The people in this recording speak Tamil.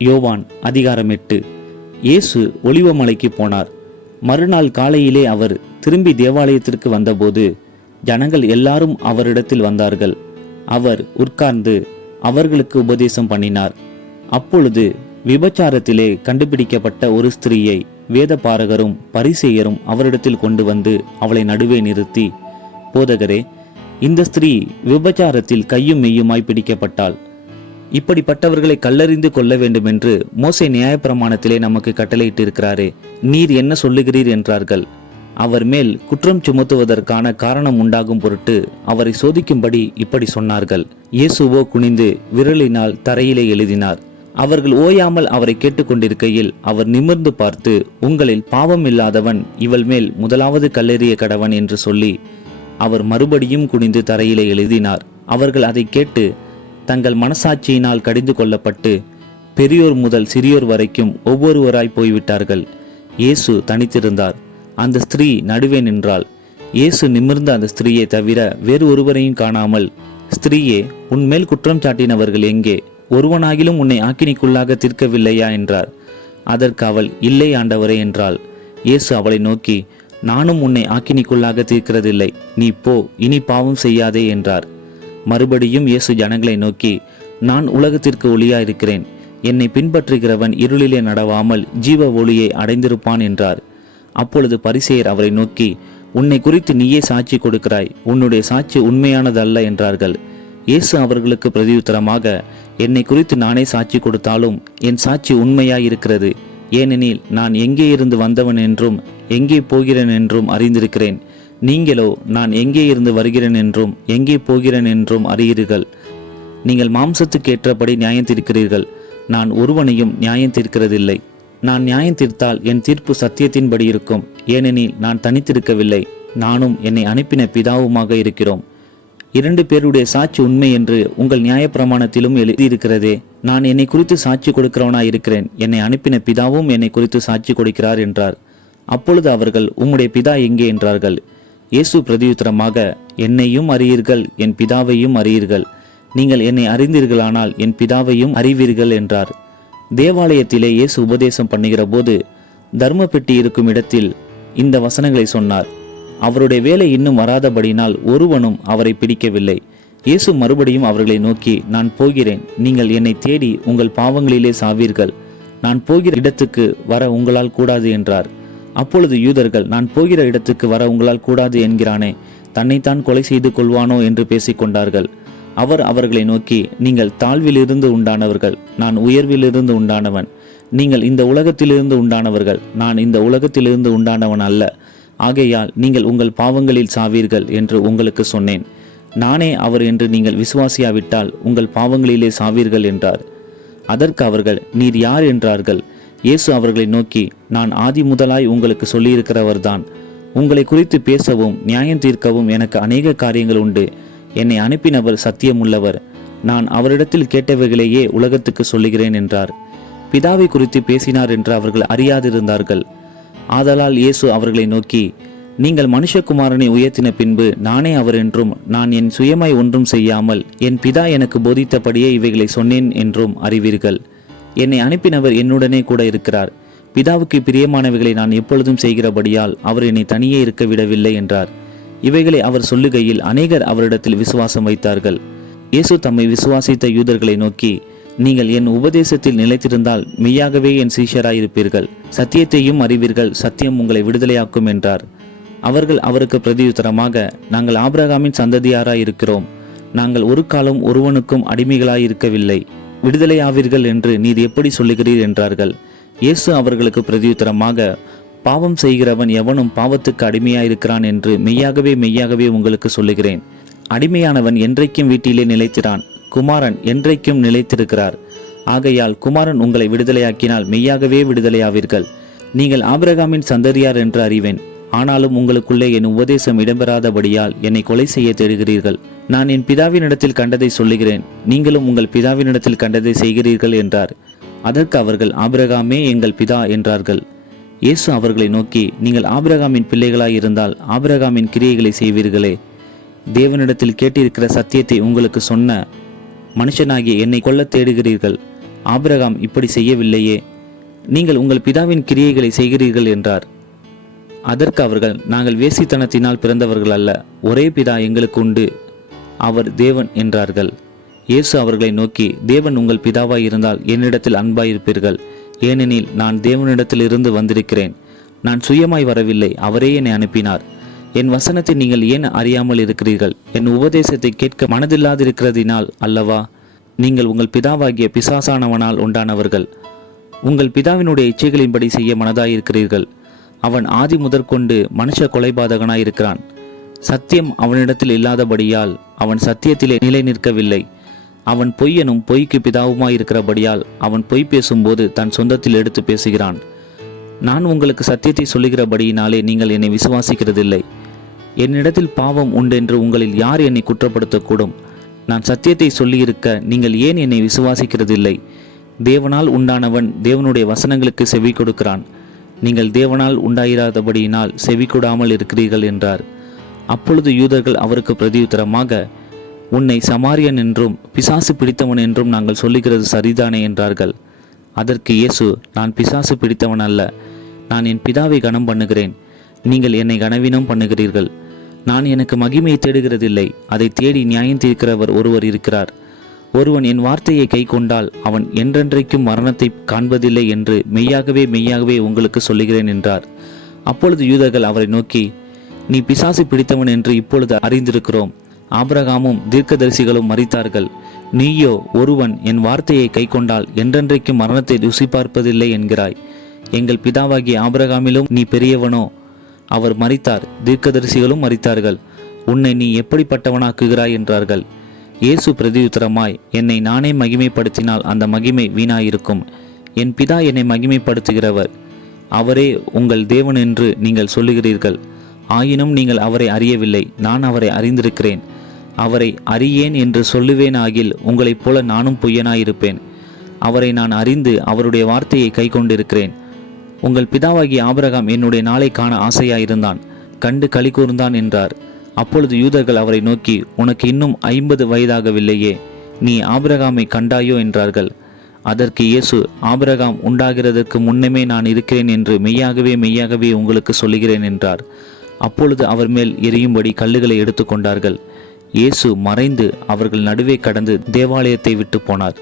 யோவான் அதிகாரம் 8. இயேசு ஒலிவமலைக்கு போனார். மறுநாள் காலையிலே அவர் திரும்பி தேவாலயத்திற்கு வந்தபோது ஜனங்கள் எல்லாரும் அவரிடத்தில் வந்தார்கள். அவர் உட்கார்ந்து அவர்களுக்கு உபதேசம் பண்ணினார். அப்பொழுது விபச்சாரத்திலே கண்டுபிடிக்கப்பட்ட ஒரு ஸ்திரீயை வேதபாரகரும் பரிசேயரும் அவரிடத்தில் கொண்டு வந்து அவளை நடுவே நிறுத்தி, போதகரே, இந்த ஸ்திரீ விபச்சாரத்தில் கையும் மெய்யுமாய் பிடிக்கப்பட்டாள். இப்படிப்பட்டவர்களை கல்லறிந்து கொள்ள வேண்டும் என்று மோசே நியாயப்பிரமாணத்திலே நமக்கு கட்டளையிட்டிருக்கிறாரே, நீர் என்ன சொல்லுகிறீர் என்றார்கள். அவர் மேல் குற்றம் சுமத்துவதற்கான காரணம் உண்டாகும் பொருட்டு அவரை சோதிக்கும்படி இப்படி சொன்னார்கள். இயேசுவோ குனிந்து விரலினால் தரையிலே எழுதினார். அவர்கள் ஓயாமல் அவரை கேட்டுக்கொண்டிருக்கையில் அவர் நிமிர்ந்து பார்த்து, உங்களில் பாவம் இல்லாதவன் இவள் மேல் முதலாவது கல்லெறிய கடவன் என்று சொல்லி அவர் மறுபடியும் குனிந்து தரையிலே எழுதினார். அவர்கள் அதை கேட்டு தங்கள் மனசாட்சியினால் கடிந்து கொள்ளப்பட்டு பெரியோர் முதல் சிறியோர் வரைக்கும் ஒவ்வொருவராய் போய்விட்டார்கள். இயேசு தனித்திருந்தார். அந்த ஸ்திரீ நடுவே நின்றாள். இயேசு நிமிர்ந்த அந்த ஸ்திரீயை தவிர வேறு ஒருவரையும் காணாமல், ஸ்திரீயே, உன்மேல் குற்றம் சாட்டினவர்கள் எங்கே? ஒருவனாகிலும் உன்னை ஆக்கினிக்குள்ளாக தீர்க்கவில்லையா என்றார். அதற்கு அவள், இல்லை ஆண்டவரே என்றாள். இயேசு அவளை நோக்கி, நானும் உன்னை ஆக்கினிக்குள்ளாக தீர்க்கிறதில்லை, நீ போ, இனி பாவம் செய்யாதே என்றார். மறுபடியும் இயேசு ஜனங்களை நோக்கி, நான் உலகத்திற்கு ஒளியாயிருக்கிறேன். என்னை பின்பற்றுகிறவன் இருளிலே நடவாமல் ஜீவ ஒளியை அடைந்திருப்பான் என்றார். அப்பொழுது பரிசேயர் அவரை நோக்கி, உன்னை குறித்து நீயே சாட்சி கொடுக்கிறாய், உன்னுடைய சாட்சி உண்மையானதல்ல என்றார்கள். இயேசு அவர்களுக்கு பிரதியுத்தரமாக, என்னை குறித்து நானே சாட்சி கொடுத்தாலும் என் சாட்சி உண்மையாயிருக்கிறது. ஏனெனில் நான் எங்கே இருந்து வந்தவன் என்றும் எங்கே போகிறேன் என்றும் அறிந்திருக்கிறேன். நீங்களோ நான் எங்கே இருந்து வருகிறேன் என்றும் எங்கே போகிறேன் என்றும் அறியீர்கள். நீங்கள் மாம்சத்துக்கு ஏற்றபடி நியாயம் தீர்க்கிறீர்கள், நான் ஒருவனையும் நியாயம் தீர்க்கிறதில்லை. நான் நியாயம் தீர்த்தால் என் தீர்ப்பு சத்தியத்தின்படி இருக்கும். ஏனெனில் நான் தனித்திருக்கவில்லை, நானும் என்னை அனுப்பின பிதாவுமாக இருக்கிறோம். 2 பேருடைய சாட்சி உண்மை என்று உங்கள் நியாயப்பிரமாணத்திலும் எழுதியிருக்கிறதே. நான் என்னை குறித்து சாட்சி கொடுக்கிறவனாய் இருக்கிறேன், என்னை அனுப்பின பிதாவும் என்னை குறித்து சாட்சி கொடுக்கிறார் என்றார். அப்பொழுது அவர்கள், உம்முடைய பிதா எங்கே என்றார்கள். இயேசு பிரதியுத்தரமாக, என்னையும் அறியீர்கள், என் பிதாவையும் அறியீர்கள். நீங்கள் என்னை அறிந்தீர்களானால் என் பிதாவையும் அறிவீர்கள் என்றார். தேவாலயத்திலே இயேசு உபதேசம் பண்ணுகிற போது தர்ம பெட்டி இருக்கும் இடத்தில் இந்த வசனங்களை சொன்னார். அவருடைய வேலை இன்னும் வராதபடினால் ஒருவனும் அவரை பிடிக்கவில்லை. இயேசு மறுபடியும் அவர்களை நோக்கி, நான் போகிறேன், நீங்கள் என்னை தேடி உங்கள் பாவங்களிலே சாவீர்கள். நான் போகிற இடத்துக்கு வர உங்களால் கூடாது என்றார். அப்பொழுது யூதர்கள், நான் போகிற இடத்துக்கு வர உங்களால் கூடாது என்கிறானே, தன்னைத்தான் கொலை செய்து கொள்வானோ என்று பேசிக்கொண்டார்கள். அவர் அவர்களை நோக்கி, நீங்கள் தாழ்விலிருந்து உண்டானவர்கள், நான் உயர்விலிருந்து உண்டானவன். நீங்கள் இந்த உலகத்திலிருந்து உண்டானவர்கள், நான் இந்த உலகத்திலிருந்து உண்டானவன் அல்ல. ஆகையால் நீங்கள் உங்கள் பாவங்களில் சாவீர்கள் என்று உங்களுக்கு சொன்னேன். நானே அவர் என்று நீங்கள் விசுவாசியாவிட்டால் உங்கள் பாவங்களிலே சாவீர்கள் என்றார். அதற்கு அவர்கள், நீர் யார் என்றார்கள். இயேசு அவர்களை நோக்கி, நான் ஆதி முதலாய் உங்களுக்கு சொல்லியிருக்கிறவர்தான். உங்களை குறித்து பேசவும் நியாயம் தீர்க்கவும் எனக்கு அநேக காரியங்கள் உண்டு. என்னை அனுப்பினவர் சத்தியமுள்ளவர். நான் அவரிடத்தில் கேட்டவைகளையே உலகத்துக்கு சொல்லுகிறேன் என்றார். பிதாவை குறித்து பேசினார் என்று அவர்கள் அறியாதிருந்தார்கள். ஆதலால் இயேசு அவர்களை நோக்கி, நீங்கள் மனுஷகுமாரனை உயர்த்தின பின்பு நானே அவர் என்றும் நான் என் சுயமாய் ஒன்றும் செய்யாமல் என் பிதா எனக்கு போதித்தபடியே இவைகளை சொன்னேன் என்றும் அறிவீர்கள். என்னை அனுப்பினவர் என்னுடனே கூட இருக்கிறார். பிதாவுக்கு பிரியமானவைகளை நான் எப்பொழுதும் செய்கிறபடியால் அவர் என்னை தனியே இருக்க விடவில்லை என்றார். இவைகளை அவர் சொல்லுகையில் அநேகர் அவரிடத்தில் விசுவாசம் வைத்தார்கள். இயேசு தம்மை விசுவாசித்த யூதர்களை நோக்கி, நீங்கள் என் உபதேசத்தில் நிலைத்திருந்தால் மெய்யாகவே என் சீஷராயிருப்பீர்கள், சத்தியத்தையும் அறிவீர்கள், சத்தியம் உங்களை விடுதலையாக்கும் என்றார். அவர்கள் அவருக்கு பிரதியுத்தரமாக, நாங்கள் ஆபிரகாமின் சந்ததியாராய் இருக்கிறோம். நாங்கள் ஒரு காலம் ஒருவனுக்கும் அடிமைகளாய் இருக்கவில்லை. விடுதலையாவீர்கள் என்று நீர் எப்படி சொல்லுகிறீர் என்றார்கள். இயேசு அவர்களுக்கு பிரதியுத்தரமாக, பாவம் செய்கிறவன் எவனும் பாவத்துக்கு அடிமையாயிருக்கிறான் என்று மெய்யாகவே மெய்யாகவே உங்களுக்கு சொல்லுகிறேன். அடிமையானவன் என்றைக்கும் வீட்டிலே நிலைத்திரான், குமாரன் என்றைக்கும் நிலைத்திருக்கிறார். ஆகையால் குமாரன் உங்களை விடுதலையாக்கினால் மெய்யாகவே விடுதலையாவீர்கள். நீங்கள் ஆபிரகாமின் சந்ததியார் என்று அறிவேன். ஆனாலும் உங்களுக்குள்ளே என் உபதேசம் இடம்பெறாதபடியால் என்னை கொலை செய்ய தேடுகிறீர்கள். நான் என் பிதாவினிடத்தில் கண்டதை சொல்லுகிறேன், நீங்களும் உங்கள் பிதாவினிடத்தில் கண்டதை செய்கிறீர்கள் என்றார். அதற்கு அவர்கள், ஆபிரகாமே எங்கள் பிதா என்றார்கள். இயேசு அவர்களை நோக்கி, நீங்கள் ஆபிரகாமின் பிள்ளைகளாய் இருந்தால் ஆபிரகாமின் கிரியைகளை செய்வீர்களே. தேவனிடத்தில் கேட்டிருக்கிற சத்தியத்தை உங்களுக்கு சொன்ன மனுஷனாகிய என்னை கொல்ல தேடுகிறீர்கள். ஆபிரகாம் இப்படி செய்யவில்லையே. நீங்கள் உங்கள் பிதாவின் கிரியைகளை செய்கிறீர்கள் என்றார். அதற்கு அவர்கள், நாங்கள் வேசித்தனத்தினால் பிறந்தவர்கள் அல்ல, ஒரே பிதா எங்களுக்கு உண்டு, அவர் தேவன் என்றார்கள். இயேசு அவர்களை நோக்கி, தேவன் உங்கள் பிதாவாய் இருந்தால் என்னிடத்தில் அன்பாயிருப்பீர்கள். ஏனெனில் நான் தேவனிடத்தில் இருந்து வந்திருக்கிறேன். நான் சுயமாய் வரவில்லை, அவரே என்னை அனுப்பினார். என் வசனத்தை நீங்கள் ஏன் அறியாமல் இருக்கிறீர்கள்? என் உபதேசத்தை கேட்க மனதில்லாதிருக்கிறதினால் அல்லவா? நீங்கள் உங்கள் பிதாவாகிய பிசாசானவனால் உண்டானவர்கள். உங்கள் பிதாவினுடைய இச்சைகளின்படி செய்ய மனதாயிருக்கிறீர்கள். அவன் ஆதி முதற்கொண்டு மனுஷ கொலைபாதகனாயிருக்கிறான். சத்தியம் அவனிடத்தில் இல்லாதபடியால் அவன் சத்தியத்திலே நிலை நிற்கவில்லை. அவன் பொய்யனும் பொய்க்கு பிதாவுமாயிருக்கிறபடியால் அவன் பொய் பேசும்போது தன் சொந்தத்தில் எடுத்து பேசுகிறான். நான் உங்களுக்கு சத்தியத்தை சொல்லுகிறபடியினாலே நீங்கள் என்னை விசுவாசிக்கிறதில்லை. என்னிடத்தில் பாவம் உண்டென்று உங்களில் யார் என்னை குற்றப்படுத்தக்கூடும்? நான் சத்தியத்தை சொல்லியிருக்க நீங்கள் ஏன் என்னை விசுவாசிக்கிறதில்லை? தேவனால் உண்டானவன் தேவனுடைய வசனங்களுக்கு செவி கொடுக்கிறான். நீங்கள் தேவனால் உண்டாயிராதபடியினால் செவி கொடாமல் இருக்கிறீர்கள் என்றார். அப்பொழுது யூதர்கள் அவருக்கு பிரதியுத்தரமாக, உன்னை சமாரியன் என்றும் பிசாசு பிடித்தவன் என்றும் நாங்கள் சொல்லுகிறது சரிதானே என்றார்கள். அதற்கு இயேசு, நான் பிசாசு பிடித்தவன் அல்ல, நான் என் பிதாவை கனம் பண்ணுகிறேன், நீங்கள் என்னை கனவீனம் பண்ணுகிறீர்கள். நான் எனக்கு மகிமையை தேடுகிறதில்லை, அதை தேடி நியாயம் தீர்க்கிறவர் ஒருவர் இருக்கிறார். ஒருவன் என் வார்த்தையை கை கொண்டால் அவன் என்றென்றைக்கும் மரணத்தை காண்பதில்லை என்று மெய்யாகவே உங்களுக்கு சொல்லுகிறேன் என்றார். அப்பொழுது யூதர்கள் அவரை நோக்கி, நீ பிசாசு பிடித்தவன் என்று இப்பொழுது அறிந்திருக்கிறோம். ஆபிரகாமும் தீர்க்கதரிசிகளும் மரித்தார்கள். நீயோ, ஒருவன் என் வார்த்தையை கை கொண்டால் என்றென்றைக்கும் மரணத்தை ருசி பார்ப்பதில்லை என்கிறாய். எங்கள் பிதாவாகிய ஆபிரகாமிலும் நீ பெரியவனோ? அவர் மரித்தார், தீர்க்கதரிசிகளும் மரித்தார்கள். உன்னை நீ எப்படிப்பட்டவனாக்குகிறாய் என்றார்கள். இயேசு பிரதியுத்தரமாய், என்னை நானே மகிமைப்படுத்தினால் அந்த மகிமை வீணாயிருக்கும். என் பிதா என்னை மகிமைப்படுத்துகிறவர், அவரே உங்கள் தேவன் என்று நீங்கள் சொல்லுகிறீர்கள். ஆயினும் நீங்கள் அவரை அறியவில்லை, நான் அவரை அறிந்திருக்கிறேன். அவரை அறியேன் என்று சொல்லுவேன் ஆகில் உங்களைப் போல நானும் பொய்யனாயிருப்பேன். அவரை நான் அறிந்து அவருடைய வார்த்தையை கை கொண்டிருக்கிறேன். உங்கள் பிதாவாகிய ஆபிரகாம் என்னுடைய நாளை காண ஆசையாயிருந்தான், கண்டு களி கூர்ந்தான் என்றார். அப்பொழுது யூதர்கள் அவரை நோக்கி, உனக்கு இன்னும் 50 வயதாகவில்லையே, நீ ஆபிரகாமை கண்டாயோ என்றார்கள். அதற்கு இயேசு, ஆபிரகாம் உண்டாகிறதற்கு முன்னமே நான் இருக்கிறேன் என்று மெய்யாகவே உங்களுக்கு சொல்லுகிறேன் என்றார். அப்பொழுது அவர் மேல் எரியும்படி கல்லுகளை எடுத்து கொண்டார்கள். இயேசு மறைந்து அவர்கள் நடுவே கடந்து தேவாலயத்தை விட்டு போனார்.